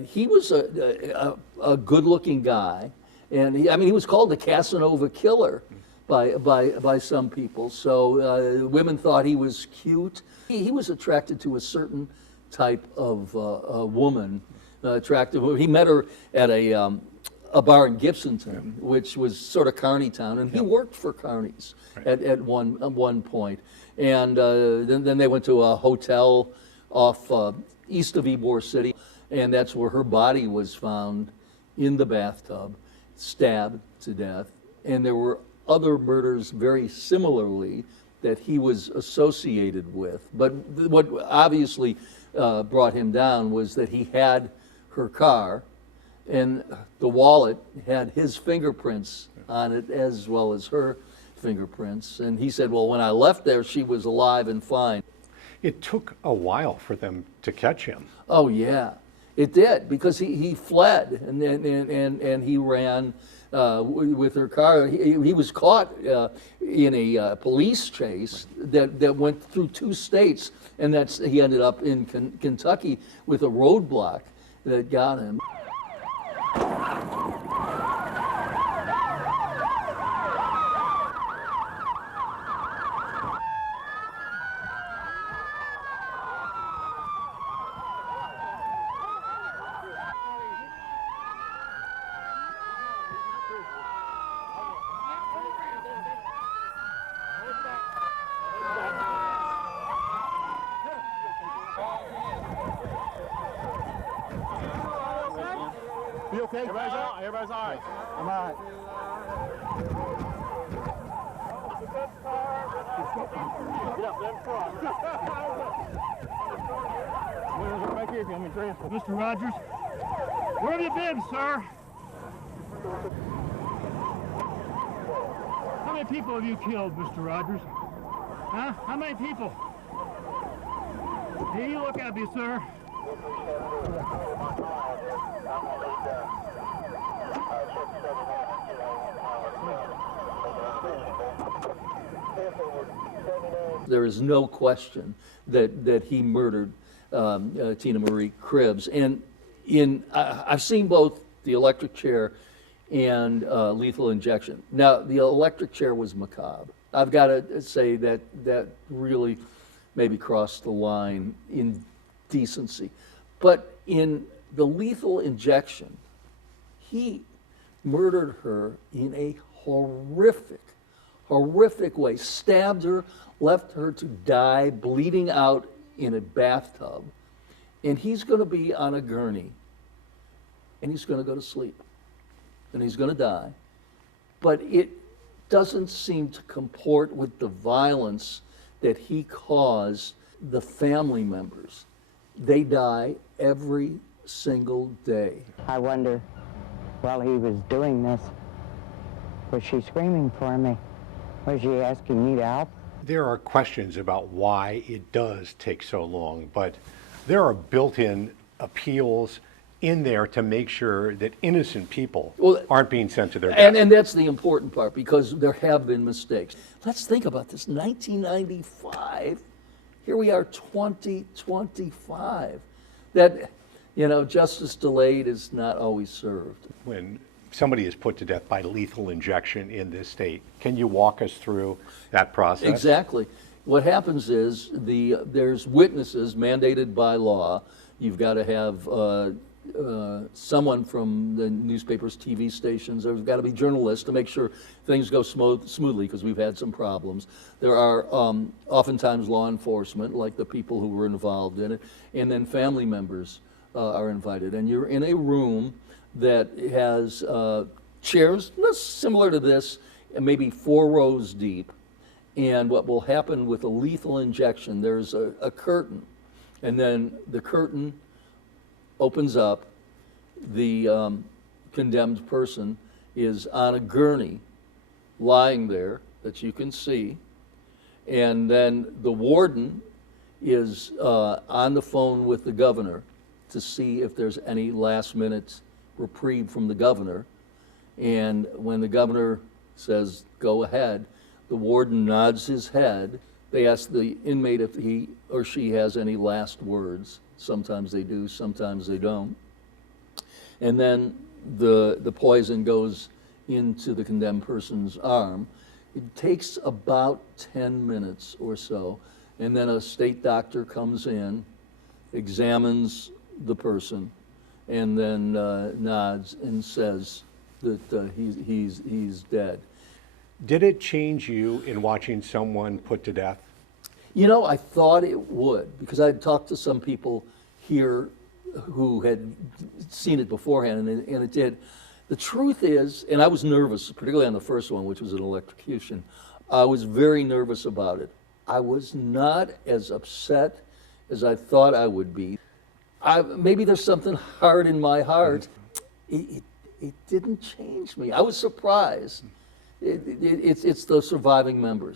he was a good-looking guy, and he was called the Casanova Killer by some people. So women thought he was cute. He was attracted to a certain type of woman, attractive. He met her at a bar in Gibsonton, which was sort of Carney Town, and he worked for Carney's at one point. And then they went to a hotel off east of Ybor City, and that's where her body was found in the bathtub, stabbed to death. And there were other murders very similarly that he was associated with. But what obviously brought him down was that he had her car, and the wallet had his fingerprints on it as well as her fingerprints. And he said, well, when I left there, she was alive and fine. It took a while for them to catch him. Oh, yeah, it did, because he fled and he ran with her car. He was caught in a police chase that went through 2 states, and he ended up in Kentucky with a roadblock that got him. You okay? Everybody's all right. I'm all right. Get up, let him cross. Back here if you want me to transfer. Mr. Rogers, where have you been, sir? How many people have you killed, Mr. Rogers? Huh? How many people? Here, you look at me, sir. There is no question that he murdered Tina Marie Cribbs. And I've seen both the electric chair and lethal injection. Now, the electric chair was macabre. I've got to say that really maybe crossed the line in decency. But in the lethal injection, he murdered her in a horrific way, stabbed her, left her to die, bleeding out in a bathtub, and he's going to be on a gurney, and he's going to go to sleep, and he's going to die. But it doesn't seem to comport with the violence that he caused the family members. They die every single day. I wonder, while he was doing this, was she screaming for me? Was she asking me to help? There are questions about why it does take so long, but there are built-in appeals in there to make sure that innocent people aren't being sent to their death. And that's the important part, because there have been mistakes. Let's think about this. 1995, here we are, 2025. That, justice delayed is not always served. When somebody is put to death by lethal injection in this state, can you walk us through that process? Exactly. What happens is there's witnesses mandated by law. You've got to have someone from the newspapers, TV stations. There's got to be journalists to make sure things go smoothly, because we've had some problems. There are oftentimes law enforcement, like the people who were involved in it, and then family members are invited. And you're in a room that has chairs similar to this, and maybe 4 rows deep. And what will happen with a lethal injection, there's a curtain, and then the curtain opens up. The condemned person is on a gurney, lying there that you can see, and then the warden is on the phone with the governor to see if there's any last-minute reprieve from the governor. And when the governor says, go ahead, the warden nods his head. They ask the inmate if he or she has any last words. Sometimes they do, sometimes they don't. and then the poison goes into the condemned person's arm. It takes about 10 minutes or so, and then a state doctor comes in, examines the person, and then nods and says that he's dead. Did it change you in watching someone put to death? You know, I thought it would, because I had talked to some people here who had seen it beforehand, and it did. The truth is, and I was nervous, particularly on the first one, which was an electrocution. I was very nervous about it. I was not as upset as I thought I would be. Maybe there's something hard in my heart. It didn't change me. I was surprised. It's the surviving members.